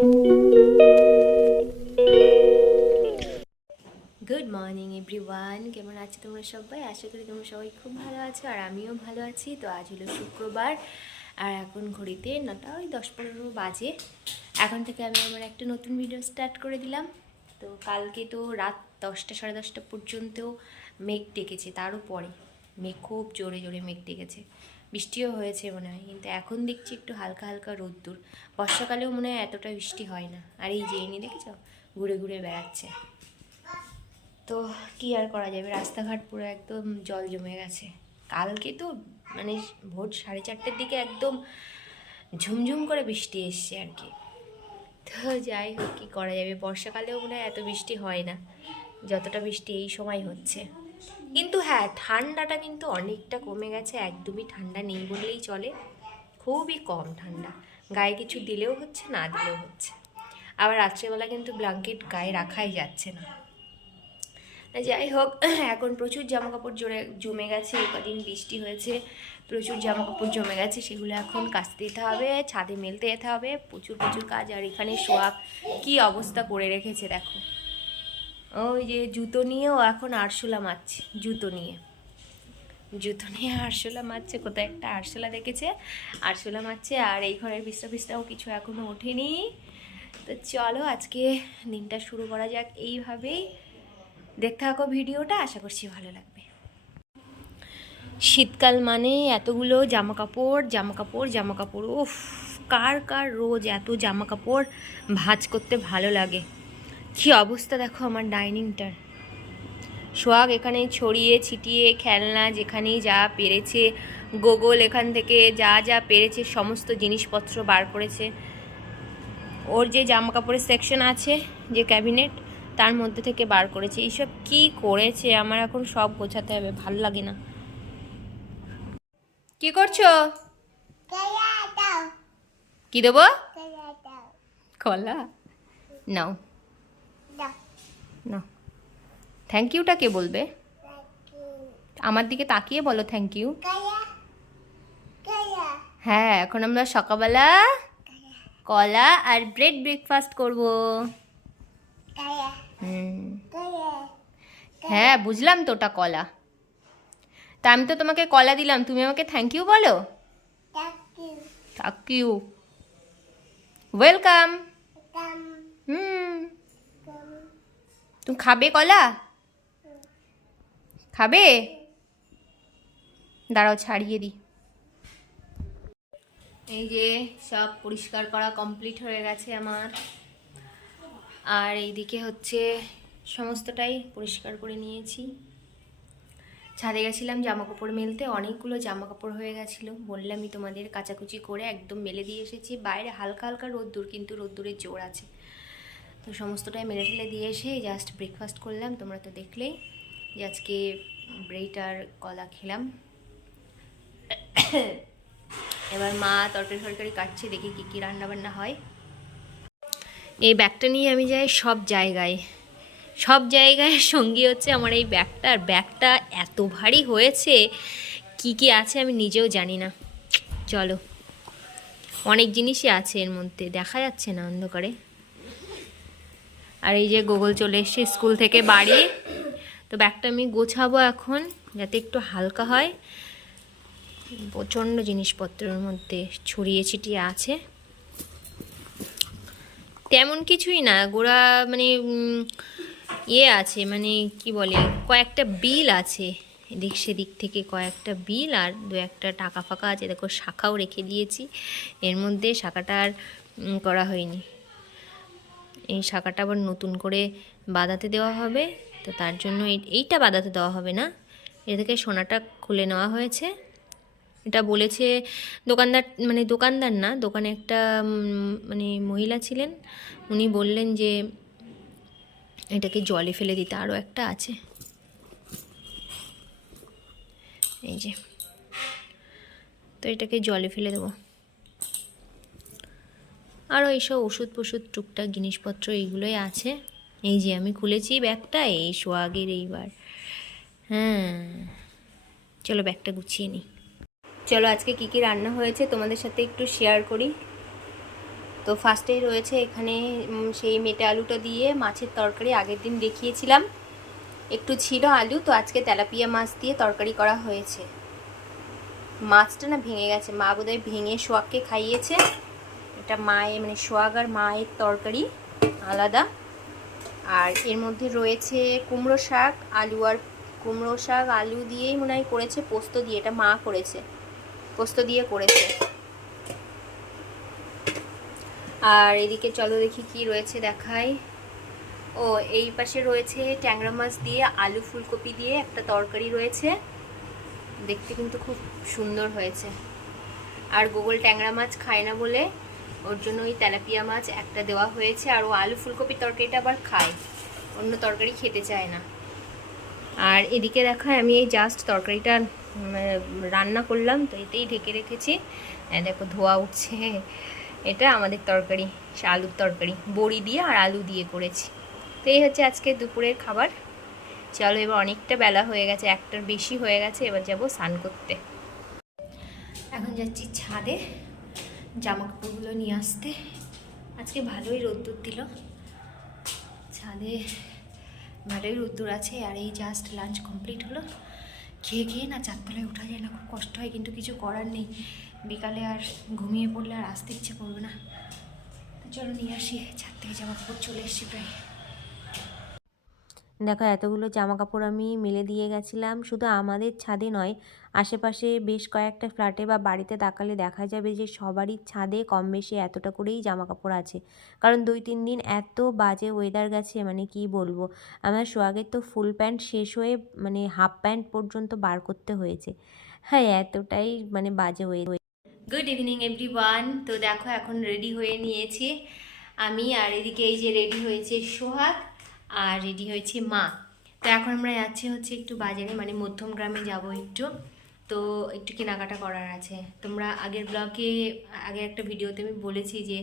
Good morning everyone, কেমন আছো তোমরা সবাই? আশা করি তোমরা সবাই খুব ভালো আছো আর আমিও ভালো আছি। তো আজ হলো শুক্রবার আর এখন ঘড়িতে 9টা ওই 10-15 বাজে। এখন থেকে আমি আমার একটা নতুন ভিডিও স্টার্ট করে দিলাম। তো কালকে তো রাত 10টা সাড়ে 10টা পর্যন্ত মেঘ ডেকেছে, তারও পরে মেঘ খুব জোরে জোরে মেঘ ডেকেছে, বৃষ্টিও হয়েছে মনে হয়, কিন্তু এখন দেখছি একটু হালকা হালকা রোদ্দুর। বর্ষাকালেও মনে হয় এতটা বৃষ্টি হয় না। আর এই যে এনে দেখেছো ঘুরে ঘুরে বেড়াচ্ছে। তো কি আর করা যাবে, রাস্তাঘাট পুরো একদম জল জমে গেছে। কালকে তো মানে ভোর 4:30টার দিকে একদম ঝুমঝুম করে বৃষ্টি এসছে আর কি। তো যাই হোক, কী করা যাবে, বর্ষাকালেও মনে হয় এত বৃষ্টি হয় না যতটা বৃষ্টি এই সময় হচ্ছে। কিন্তু হ্যাঁ, ঠান্ডাটা কিন্তু অনেকটা কমে গেছে, একদমই ঠান্ডা নেই বললেই চলে, খুবই কম ঠান্ডা। গায়ে কিছু দিলেও হচ্ছে, না দিলেও হচ্ছে। আবার রাত্রেবেলা কিন্তু ব্ল্যাঙ্কেট গায়ে রাখাই যাচ্ছে না। যাই হোক, এখন প্রচুর জামাকাপড় জমে গেছে, কদিন বৃষ্টি হয়েছে, প্রচুর জামাকাপড় জমে গেছে, সেগুলো এখন কাচতে দিতে হবে, ছাদে মেলতে যেতে হবে, প্রচুর প্রচুর কাজ। আর এখানে সোয়াব কি অবস্থা করে রেখেছে দেখো, ওই যে জুতো নিয়েও এখন আরশোলা মারছে, জুতো নিয়ে আরশোলা মারছে, কোথায় একটা আরশোলা দেখেছে, আরশোলা মারছে। আর এই ঘরের বিছনাও কিছু এখনো ওঠেনি। তো চলো আজকে দিনটা শুরু করা যাক এইভাবেই। দেখতে থাকো ভিডিওটা, আশা করছি ভালো লাগবে। শীতকাল মানে এতগুলো জামাকাপড়, উফ, কার রোজ এত জামাকাপড় ভাঁজ করতে ভালো লাগে। কি অবস্থা দেখো আমার ডাইনিংটার, সোহাগ এখানে ছড়িয়ে ছিটিয়ে খেলনা যেখানেই যা পেরেছে, গোগল এখান থেকে যা যা পেরেছে সমস্ত জিনিসপত্র বার করেছে। ওর যে জামাকাপড়ের সেকশন আছে, যে ক্যাবিনেট, তার মধ্যে থেকে বার করেছে। এইসব কি করেছে, আমার এখন সব গোছাতে হবে, ভালো লাগে না। কি করছো? কি দেবো? কলা নাও নাও। থ্যাংক ইউটা কে বলবে? আমার দিকে তাকিয়ে বলো থ্যাংক ইউ। হ্যাঁ, এখন আমরা সকালবেলা কলা আর ব্রেড ব্রেকফাস্ট করবো। হ্যাঁ বুঝলাম তো, ওটা কলা। তা আমি তো তোমাকে কলা দিলাম, তুমি আমাকে থ্যাংক ইউ বলো। Thank you, welcome. তুমি খাবে কলা? খাবে? দাঁড়াও ছাড়িয়ে দিই। এই যে সব পরিষ্কার করা কমপ্লিট হয়ে গেছে আমার। আর এইদিকে হচ্ছে সমস্তটাই পরিষ্কার করে নিয়েছি। ছাদে গেছিলাম জামাকাপড় মেলতে, অনেকগুলো জামাকাপড় হয়ে গেছিলো, বললামই তোমাদের, কাচাকুচি করে একদম মেলে দিয়ে এসেছি। বাইরে হালকা হালকা রোদ্দুর, কিন্তু রোদ্দুরের জোর আছে। তো সমস্তটাই মেলে ঠেলে দিয়ে এসে জাস্ট ব্রেকফাস্ট করলাম। তোমরা তো দেখলেই যে আজকে ব্রেড আর কলা খেলাম। এবার মা তরকারি কাটছে, দেখি কী কী রান্নাবান্না হয়। এই ব্যাগটা নিয়ে আমি যাই সব জায়গায়, সঙ্গী হচ্ছে আমার এই ব্যাগটা। আর ব্যাগটা এত ভারী হয়েছে, কি কি আছে আমি নিজেও জানি না। চলো, অনেক জিনিসই আছে এর মধ্যে, দেখা যাচ্ছে না অন্ধকারে। আর এই যে গোগল চলে এসছে স্কুল থেকে বাড়ি। তো ব্যাগটা আমি গোছাবো এখন, যাতে একটু হালকা হয়। প্রচণ্ড জিনিসপত্রের মধ্যে ছড়িয়ে ছিটিয়ে আছে, তেমন কিছুই না, গোড়া মানে ইয়ে আছে, মানে কি বলে, কয়েকটা বিল আছে এদিক সেদিক থেকে, কয়েকটা বিল আর দু একটা টাকা ফাঁকা আছে। দেখো শাখাও রেখে দিয়েছি এর মধ্যে, শাখাটা আর করা হয়নি। এই শাখাটা আবার নতুন করে বাঁধাতে দেওয়া হবে, তো তার জন্য এইটা বাঁধাতে দেওয়া হবে না, এ থেকে সোনাটা খুলে নেওয়া হয়েছে। এটা বলেছে দোকানদার, মানে দোকানদার না, দোকানে একটা মানে মহিলা ছিলেন, উনি বললেন যে এটাকে জলে ফেলে দিতে। আরও একটা আছে, এই যে, তো এটাকে জলে ফেলে দেবো। আরও এইসব ওষুধ ফষুধ টুকটাক জিনিসপত্র এইগুলোই আছে। এই যে আমি খুলেছি ব্যাগটা, এই সোহাগের এইবার। হ্যাঁ চলো ব্যাগটা গুছিয়ে নিই। চলো আজকে কী কী রান্না হয়েছে তোমাদের সাথে একটু শেয়ার করি। তো তো ফার্স্টেই রয়েছে এখানে সেই মেটে আলুটা দিয়ে মাছের তরকারি, আগের দিন দেখিয়েছিলাম, একটু ছিল আলু, তো আজকে তেলাপিয়া মাছ দিয়ে তরকারি করা হয়েছে। মাছটা না ভেঙে গেছে, মা বোধহয় ভেঙে সোয়াগকে খাইয়েছে। এটা মায়ের মানে সোয়াগ আর মায়ের তরকারি আলাদা। আর এর মধ্যে রয়েছে কুমড়ো শাক, কুমড়ো শাক আলু দিয়েই মনে হয় করেছে, পোস্ত দিয়ে, এটা মা করেছে, পোস্ত দিয়ে করেছে। আর এদিকে চলো দেখি কি রয়েছে দেখাই। ও এই পাশে রয়েছে ট্যাংরা মাছ দিয়ে আলু ফুলকপি দিয়ে একটা তরকারি রয়েছে, দেখতে কিন্তু খুব সুন্দর হয়েছে। আর গোগল ট্যাংরা মাছ খায় না বলে ওর জন্য ওই তেলাপিয়া মাছ একটা দেওয়া হয়েছে। আর ও আলু ফুলকপির তরকারিটা আবার খায়, অন্য তরকারি খেতে চায় না। আর এদিকে দেখায় আমি এই জাস্ট তরকারিটা রান্না করলাম, তো এতেই ঢেকে রেখেছি। দেখো ধোয়া উঠছে, এটা আমাদের তরকারি, আলুর তরকারি বড়ি দিয়ে আর আলু দিয়ে করেছি। তো এই হচ্ছে আজকে দুপুরের খাবার। চলো এবার অনেকটা বেলা হয়ে গেছে, একটার বেশি হয়ে গেছে, এবার যাবো স্নান করতে। এখন যাচ্ছি ছাদে জামা কাপড়গুলো নিয়ে আসতে। আজকে ভালোই রোদ্দুর দিল, ছাদে ভালোই রোদ্দুর আছে। আর এই জাস্ট লাঞ্চ কমপ্লিট হলো, খেয়ে খেয়ে না চারতলায় ওঠা যায় না, খুব কষ্ট হয়, কিন্তু কিছু করার নেই। বিকালে আর ঘুমিয়ে পড়লে আর আসতে ইচ্ছে করবে না। তো চলো নিয়ে আসি, ছাদ থেকে জামা কাপড় চলে এসছি প্রায়। দেখো এতগুলো জামা কাপড় আমি মেলে দিয়ে গেছিলাম, শুধু আমাদের ছাদে নয়, আশেপাশে বেশ কয়েকটা ফ্ল্যাটে বা বাড়িতে তাকালে দেখা যাবে যে সবারই ছাদে কম বেশি এতটা করেই জামা কাপড় আছে। কারণ 2-3 দিন এত বাজে ওয়েদার গেছে, মানে কি বলবো। আমার সোহাগের তো ফুল প্যান্ট শেষ হয়ে মানে হাফ প্যান্ট পর্যন্ত বার করতে হয়েছে। হ্যাঁ, এতটাই মানে বাজে ওয়েদার। Good evening everyone. তো দেখো এখন রেডি হয়ে নিয়েছি আমি, আর এদিকে এই যে রেডি হয়েছে সোহাগ, আর রেডি হয়েছে মা। তো এখন আমরা যাচ্ছি হচ্ছে একটু বাজারে, মানে মধ্যম গ্রামে যাব একটু, তো একটু কেনাকাটা করার আছে। তোমরা আগের ব্লগে, আগের একটা ভিডিওতে আমি বলেছি যে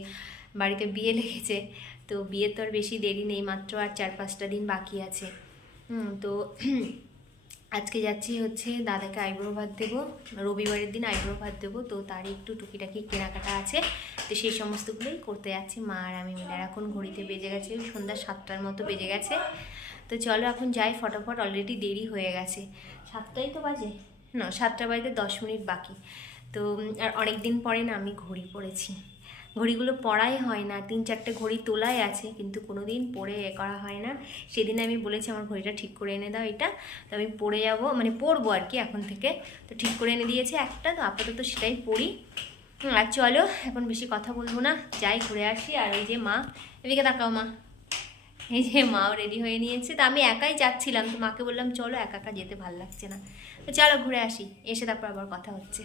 বাড়িতে বিয়ে লেগেছে, তো বিয়ের তো আর বেশি দেরি নেই, মাত্র আর 4-5টা দিন বাকি আছে। তো আজকে যাচ্ছি হচ্ছে দাদাকে আইব্রো ভাত দেবো, রবিবারের দিন আইব্রো ভাত দেবো, তো তারই একটু টুকিটাকি কেনাকাটা আছে, তো সেই সমস্তগুলোই করতে যাচ্ছি মা আর আমি মিলে। এখন ঘড়িতে বেজে গেছে সন্ধ্যা 7টার মতো বেজে গেছে। তো চলো এখন যাই ফটাফট, অলরেডি দেরি হয়ে গেছে, 7টাই তো বাজে, না 7টা বাজতে 10 মিনিট বাকি। তো আর অনেক দিন পরে না আমি ঘড়ি পরেছি, ঘড়িগুলো পরাই হয় না, 3-4টে ঘড়ি তোলাই আছে, কিন্তু কোনো দিন পরে করা হয় না। সেদিন আমি বলেছি আমার ঘড়িটা ঠিক করে এনে দাও এটা, তো আমি পরে যাব, মানে পরবো আর কি এখন থেকে। তো ঠিক করে এনে দিয়েছে একটা, তো আপাতত সেটাই পরি। আর চলো এখন বেশি কথা বলবো না, যাই ঘুরে আসি। আর ওই যে মা, এদিকে তাকাও মা, এই যে মাও রেডি হয়ে নিয়েছে। তো আমি একাই যাচ্ছিলাম, তো মাকে বললাম চলো, একা একা যেতে ভালো লাগছে না, তো চলো ঘুরে আসি, এসে তারপর আবার কথা হচ্ছে।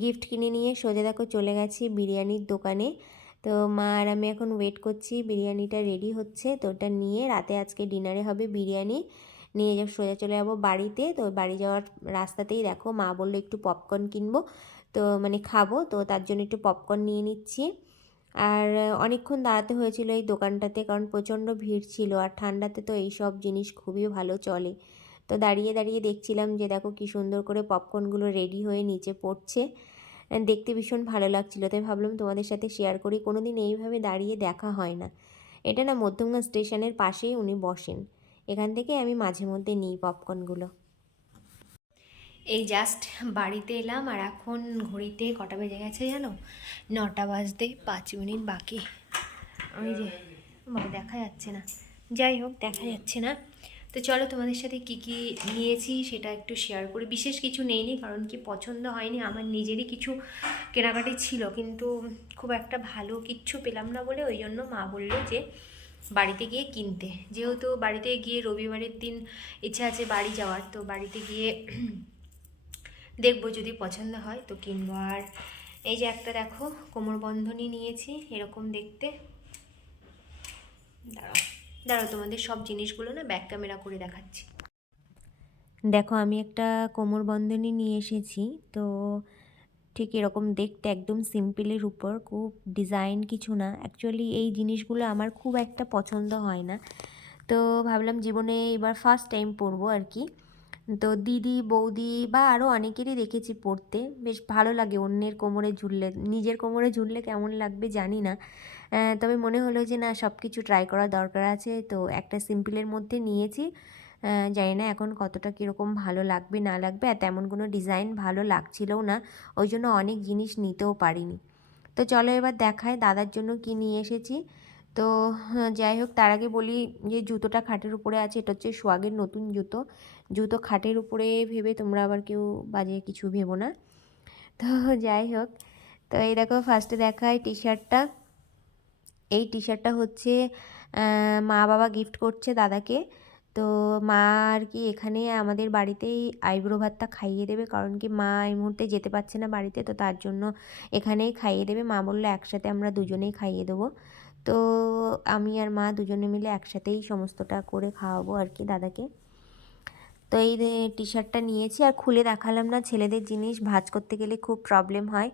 গিফট কিনে নিয়ে সোজা দেখো চলে গেছি বিরিয়ানির দোকানে। তো মা আর আমি এখন ওয়েট করছি, বিরিয়ানিটা রেডি হচ্ছে, তো ওটা নিয়ে রাতে আজকে ডিনারে হবে বিরিয়ানি, নিয়ে সোজা চলে যাবো বাড়িতে। তো বাড়ি যাওয়ার রাস্তাতেই দেখো মা বললো একটু পপকর্ন কিনবো, তো মানে খাবো, তো তার জন্য একটু পপকর্ন নিয়ে নিচ্ছি। আর অনেকক্ষণ দাঁড়াতে হয়েছিল এই দোকানটাতে, কারণ প্রচণ্ড ভিড় ছিল, আর ঠান্ডাতে তো এই সব জিনিস খুবই ভালো চলে। তো দাঁড়িয়ে দাঁড়িয়ে দেখছিলাম যে দেখো কি সুন্দর করে পপকর্নগুলো রেডি হয়ে নিচে পড়ছে, দেখতে ভীষণ ভালো লাগছিলো, তাই ভাবলাম তোমাদের সাথে শেয়ার করি। কোনো দিন এইভাবে দাঁড়িয়ে দেখা হয় না। এটা না মধ্যমগ্রাম স্টেশনের পাশেই উনি বসেন, এখান থেকে আমি মাঝে মধ্যে নিই পপকর্নগুলো। এই জাস্ট বাড়িতে এলাম, আর এখন ঘড়িতে কটা বেজে গেছে জানো, 9টা বাজতে 5 মিনিট বাকি। ওই যে বাবা দেখা যাচ্ছে না, যাই হোক দেখা যাচ্ছে না। তো চলো তোমাদের সাথে কি কি নিয়েছি সেটা একটু শেয়ার করি। বিশেষ কিছু নেইনি, কারণ কি পছন্দ হয়নি, আমার নিজেরই কিছু কেনাকাটি ছিল, কিন্তু খুব একটা ভালো কিচ্ছু পেলাম না বলে ওই জন্য মা বললো যে বাড়িতে গিয়ে কিনতে, যেহেতু বাড়িতে গিয়ে রবিবারের দিন ইচ্ছা আছে বাড়ি যাওয়ার, তো বাড়িতে গিয়ে দেখবো যদি পছন্দ হয় তো কিনবো। আর এই যে একটা দেখো কোমরবন্ধনী নিয়েছি, এরকম দেখতে, দাঁড়াও দাঁড়াও তোমাদের সব জিনিসগুলো না ব্যাক ক্যামেরা করে দেখাচ্ছি। দেখো আমি একটা কোমরবন্ধনী নিয়ে এসেছি, তো ঠিক এরকম দেখতে, একদম সিম্পলের উপর, খুব ডিজাইন কিছু না। অ্যাকচুয়ালি এই জিনিসগুলো আমার খুব একটা পছন্দ হয় না, তো ভাবলাম জীবনে এবার ফার্স্ট টাইম পরবো আর কি। তো দিদি বৌদি বা আরও অনেকেরই দেখেছি পরতে, বেশ ভালো লাগে অন্যের কোমরে ঝুললে। নিজের কোমরে ঝুললে কেমন লাগবে জানি না, তবে মনে হলো যে না, সব কিছু ট্রাই করার দরকার আছে। তো একটা সিম্পলের মধ্যে নিয়েছি, জানি না এখন কতটা কীরকম ভালো লাগবে না লাগবে, আর তেমন কোনো ডিজাইন ভালো লাগছিলও না, ওই জন্য অনেক জিনিস নিতেও পারিনি। তো চলো এবার দেখায় দাদার জন্য কি নিয়ে এসেছি। তো যাই হোক, তার আগে বলি যে জুতোটা খাটের উপরে আছে, এটা হচ্ছে সোয়াগের নতুন জুতো। জুতো খাটের উপরে ভেবে তোমরা আবার কেউ বাজে কিছু ভেবো না। তো যাই হোক, তো এই দেখো ফার্স্টে দেখায় টি শার্টটা। এই টি শার্টটা হচ্ছে মা বাবা গিফট করছে দাদাকে। তো মা আর কি এখানে আমাদের বাড়িতেই আইবুড়ো ভাতটা খাইয়ে দেবে, কারণ কি মা এই মুহূর্তে যেতে পারছে না বাড়িতে, তো তার জন্য এখানেই খাইয়ে দেবে। মা বললো একসাথে আমরা দুজনেই খাইয়ে দেবো। তো আমি আর মা দুজনে মিলে একসাথেই সমস্তটা করে খাওয়াবো আর কি দাদাকে। তো এই টি শার্টটা নিয়েছি, আর খুলে দেখালাম না, ছেলেদের জিনিস ভাঁজ করতে গেলে খুব প্রবলেম হয়,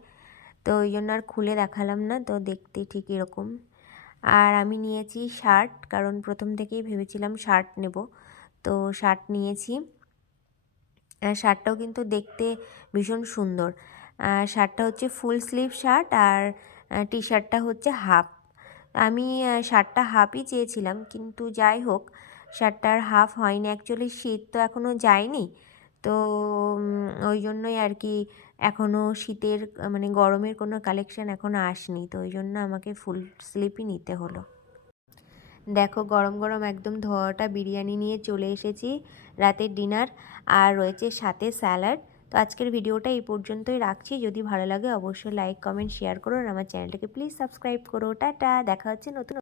তো ওই জন্য আর খুলে দেখালাম না। তো দেখতে ঠিক এরকম। আর আমি নিয়েছি শার্ট, কারণ প্রথম থেকেই ভেবেছিলাম শার্ট নেব, তো শার্ট নিয়েছি। শার্টটাও কিন্তু দেখতে ভীষণ সুন্দর। শার্টটা হচ্ছে ফুল স্লিভ শার্ট, আর টি শার্টটা হচ্ছে হাফ। আমি শার্টটা হাফই চেয়েছিলাম, কিন্তু যাই হোক শার্টটার হাফ হয়নি। অ্যাকচুয়ালি শীত তো এখনও যায়নি, তো ওই জন্যই আর কি এখনও শীতের মানে গরমের কোনো কালেকশান এখনও আসেনি, তো ওই জন্য আমাকে ফুল স্লিভই নিতে হলো। দেখো গরম গরম একদম ধোয়াটা বিরিয়ানি নিয়ে চলে এসেছি, রাতের ডিনার, আর রয়েছে সাথে স্যালাড। তো আজকের ভিডিওটা এই পর্যন্তই রাখছি। যদি ভালো লাগে অবশ্যই লাইক কমেন্ট শেয়ার করো, আর আমার চ্যানেলটাকে প্লিজ সাবস্ক্রাইব করো। টাটা, দেখা হচ্ছে নতুন